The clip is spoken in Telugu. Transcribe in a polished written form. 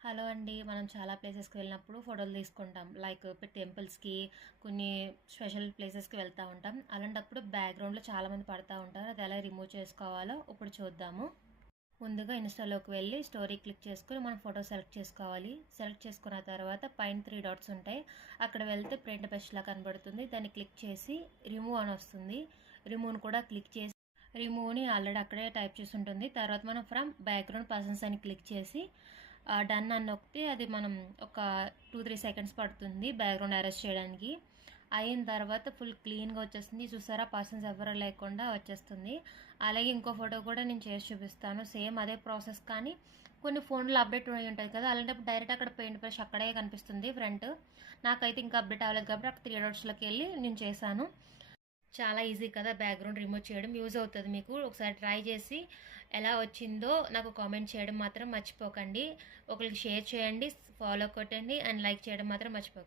హలో అండి. మనం చాలా ప్లేసెస్‌కి వెళ్ళినప్పుడు ఫోటోలు తీసుకుంటాం. లైక్ టెంపుల్స్‌కి, కొన్ని స్పెషల్ ప్లేసెస్‌కి వెళ్తా ఉంటాం. అలాంటప్పుడు బ్యాక్‌గ్రౌండ్‌లో చాలామంది పడతా ఉంటారు. అది ఎలా రిమూవ్ చేసుకోవాలో ఇప్పుడు చూద్దాము. ముందుగా ఇన్‌స్టాలోకి వెళ్ళి స్టోరీ క్లిక్ చేసుకొని మనం ఫోటో సెలెక్ట్ చేసుకోవాలి. సెలెక్ట్ చేసుకున్న తర్వాత పైన 3 డాట్స్ ఉంటాయి. అక్కడ వెళ్తే ప్రింట్ బ్రష్‌లా కనబడుతుంది. దాన్ని క్లిక్ చేసి రిమూవ్ అని వస్తుంది. రిమూవ్‌ని కూడా క్లిక్ చేసి రిమూవ్‌ని ఆల్రెడీ అక్కడే టైప్ చేసి ఉంటుంది. తర్వాత మనం ఫ్రమ్ బ్యాక్‌గ్రౌండ్ పర్సన్స్ అని క్లిక్ చేసి డన్ అని నొక్కితే అది మనం ఒక 2-3 సెకండ్స్ పడుతుంది బ్యాక్‌గ్రౌండ్ అరెస్ట్ చేయడానికి. అయిన తర్వాత ఫుల్ క్లీన్‌గా వచ్చేస్తుంది. చూసారా పర్సన్స్ ఎవరు లేకుండా వచ్చేస్తుంది. అలాగే ఇంకో ఫోటో కూడా నేను చేసి చూపిస్తాను. సేమ్ అదే ప్రాసెస్ కానీ కొన్ని ఫోన్‌లో అప్డేట్ అయి ఉంటాయి కదా! అలాంటప్పుడు డైరెక్ట్ అక్కడ పెయింట్ బ్రష్ అక్కడే కనిపిస్తుంది ఫ్రంట్. నాకైతే ఇంకా అప్డేట్ అవ్వలేదు కాబట్టి అక్కడ 3 డాట్స్‌లోకి వెళ్ళి నేను చేశాను. చాలా ఈజీ కదా బ్యాక్‌గ్రౌండ్ రిమూవ్ చేయడం. యూజ్ అవుతది మీకు. ఒకసారి ట్రై చేసి ఎలా వచ్చిందో నాకు కామెంట్ చేయడం మాత్రం మర్చిపోకండి. ఒకళ్ళకి షేర్ చేయండి, ఫాలో కొట్టండి అండ్ లైక్ చేయడం మాత్రం మర్చిపోకండి.